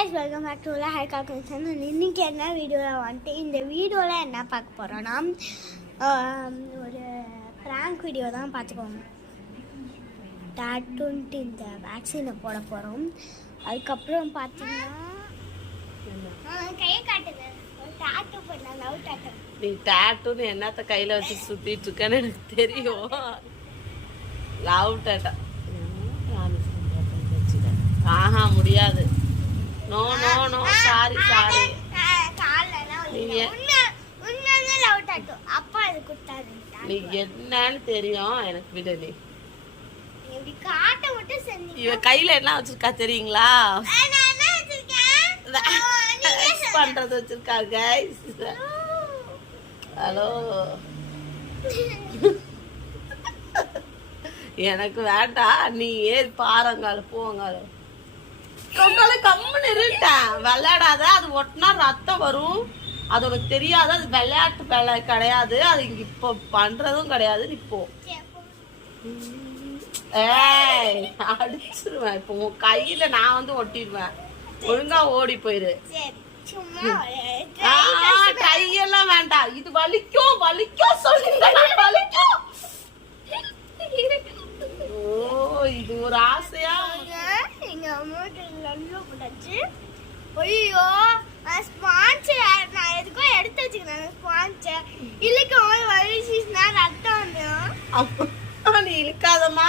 Guys welcome back to hi calculation இன்னைக்கு என்ன வீடியோவில் வந்துட்டு இந்த வீடியோவில் என்ன பார்க்க போகிறோன்னா ஒரு ப்ராங்க் வீடியோ தான் பார்த்துக்கோங்க டாட்டுன்ட்டு இந்த வேக்சினை போட போகிறோம் அதுக்கப்புறம் பார்த்தீங்கன்னா கையை காட்டுங்க. டாட்டு போடலாம் லவ் டாட்டு நீ டாட்டுன்னு என்னத்த கையில வச்சு சுத்திட்டு இருக்கேன்னு எனக்கு தெரியும். லவ் டாட்டா ஆஹா முடியாது. No no no sorry sorry நீ என்னன்னு தெரியும். எனக்கு விட நீ. இவ கையில என்ன வச்சிருக்கா தெரியுங்களா? பண்றது வச்சிருக்கா கைஸ் ஹலோ எனக்கு வேண்டாம். நீ ஏறி பாருங்கால போங்கால உங்களை கம்முன்னு இருட்டேன் விளையாடாத அது ஒட்டினா ரத்தம் வரும். அது உனக்கு தெரியாது அது விளையாட்டு வேலை கிடையாது. அது இங்க இப்போ பண்றதும் கிடையாது இப்போ ஏய் அடிச்சிருவேன் இப்போ உன் கையில நான் வந்து ஒட்டிடுவேன். ஒழுங்கா ஓடி போயிரு. ஆ, கையெல்லாம் வேண்டாம். இது வலிக்கும் வலிக்கும் சொல்லுங்க வலிக்கும். ஓ இது ஒரு ஆசை. நல்லா போட்டாச்சு ஐயோ ஸ்பான்சர் நான் எதுக்கோ எடுத்து வச்சுக்கிறேன் ஸ்பான்சர் இல்லைக்கு அவன் வலிச்சுன்னா ரத்தம் வந்துடும் நீ இழுக்காதம்மா.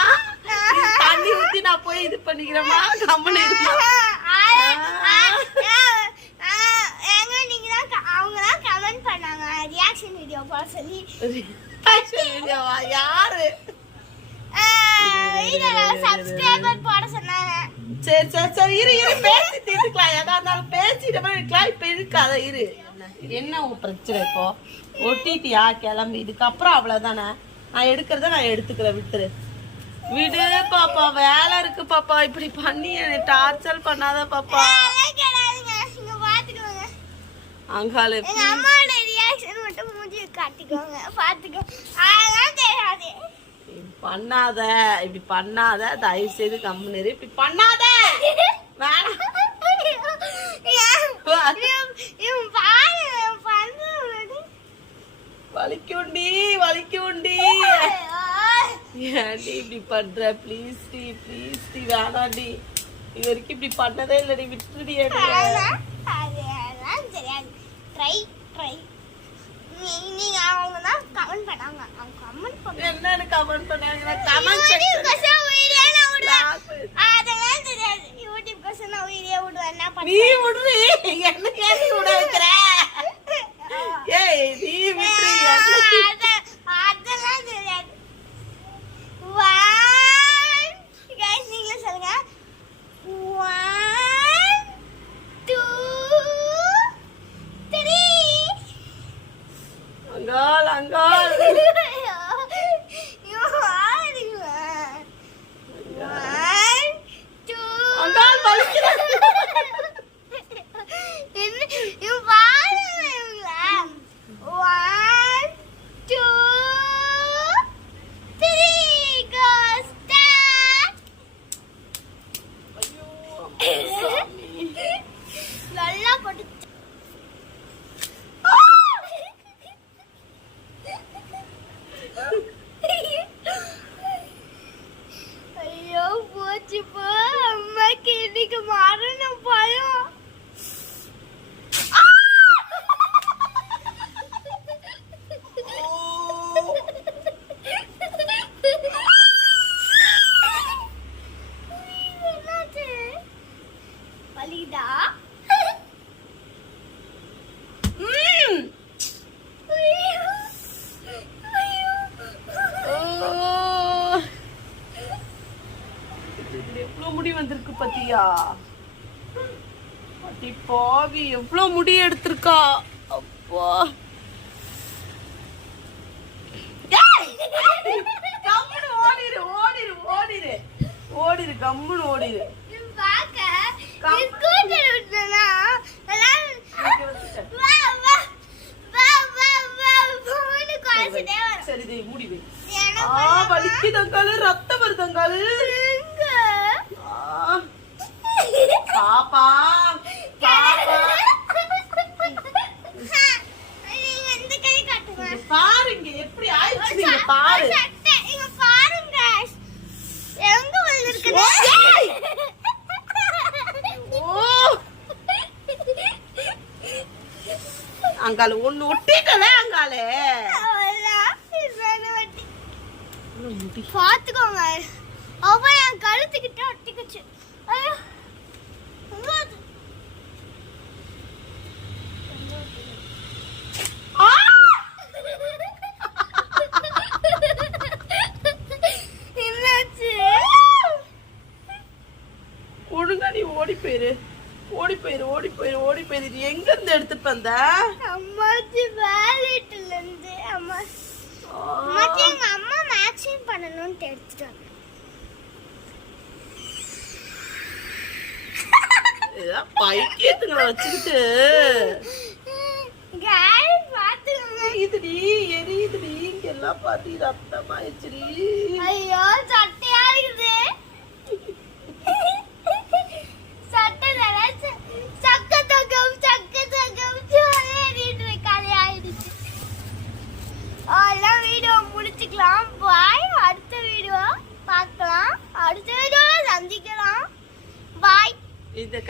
தண்ணி ஊத்தி நான் போய் இது பண்ணிக்கிறேம்மா. இருமா ஏங்க நீங்க தான் அவங்க தான் கமெண்ட் பண்ணாங்க. ரியாக்ஷன் வீடியோ போட சொல்லி. யாரு? சப்ஸ்கிரைபர் போட சொன்னாங்க. சரி சரி சரி இரு இரு பேசி தீர்த்துக்கலாம் எதா இருந்தாலும் பேசிட்டு இருக்கலாம். இப்ப இருக்காத இரு. என்ன உன் பிரச்சனை இப்போ? ஒட்டிட்டியா? கிளம்பி. இதுக்கப்புறம் அவ்வளவுதானே? நான் எடுக்கிறத நான் எடுத்துக்கிறேன் விட்டுரு. விடு பாப்பா. வேலை இருக்கு பாப்பா. இப்படி பண்ணி டார்ச்சர் பண்ணாத பாப்பா. அங்கால அம்மாவோட ரியாக்ஷன் மட்டும் மூஞ்சி காட்டிக்கோங்க. பாத்துக்கோ. அதெல்லாம் தெரியாது. பண்ணாத இப்படி பண்ணாத தயவு செய்து கம்முன்னு இப்படி பண்ணாத! வேணாம். இவன் வலிக்குண்டி வலிக்குண்டி ஏன்டி இப்படி பண்ற? ப்ளீஸ் டி ப்ளீஸ் டி வேணாண்டி இது வரைக்கும் இப்படி பண்ணதே இல்லடி விட்டுடி ட்ரை ட்ரை நீங்க அவங்க தான் கமெண்ட் பண்ணாங்க. அவங்க கமெண்ட் என்னன்னு கமெண்ட் பண்ணாங்க. செக்ஷன் அதெல்லாம் தெரியாது. யூடியூப் கொஸ்டின் நான் உயிரே விடுவேன். என்ன நீ பண்ணுவேன் விடுறி? என்ன நீ விட வைக்கிற ஏய் நீ விட்டுரு என்ன அதெல்லாம் தெரியாது ஒன் கைஸ் நீங்களே சொல்லுங்க ஒன் டூ த்ரீ அங்கால் அங்கால் ஒன் டூ அங்கால் வலிக்கிற என்ன இவன் பாருங்க இவங்கள one two three go start நல்லா போட்டு ஐயோ போச்சு போ அம்மாக்கு இன்னைக்கு மரணம் பயம் என்னாச்சு? வலிக்குதா? ம். ஐயோ. ஐயோ. ஓ. இதுல எவ்வளவு முடி வந்திருக்கு பாத்தியா? அடி பாவி எவ்வளவு முடி எடுத்திருக்கா? அப்பா! கம்முனு ஓடிரு ஓடிரு ஓடிரு. ஓடிரு கம்முனு ஓடிரு. இது பார்க்க கம்- நீ scooter பாப்பா. பாருங்க எப்படி ஆயிடுச்சு? பாருங்க எங்க வந்திருக்குது? அங்கால ஒண்ணு ஒட்டிட்டல அங்கால பாத்துக்கோங்க. அவன் என் கழுத்துக்கிட்ட ஒட்டிக்கிச்சு. ஐயோ. ஓடி போயிரு ஓடி போயிரு ஓடி போயிரு ஓடி போயிரு எங்க இருந்து எடுத்துட்டு வந்த? அம்மாச்சி வேலைட்டுல இருந்து அம்மா அம்மாச்சி எங்க அம்மா மேக்ஸிங் பண்ணணும்னு எடுத்துட்டு வந்தேன் பைத்தியத்துங்களை வச்சுக்கிட்டு. எரியுதுடி எரியுதுடி. இங்க எல்லாம் பாத்தி ரத்தம் ஆயிடுச்சுடி ஐயோ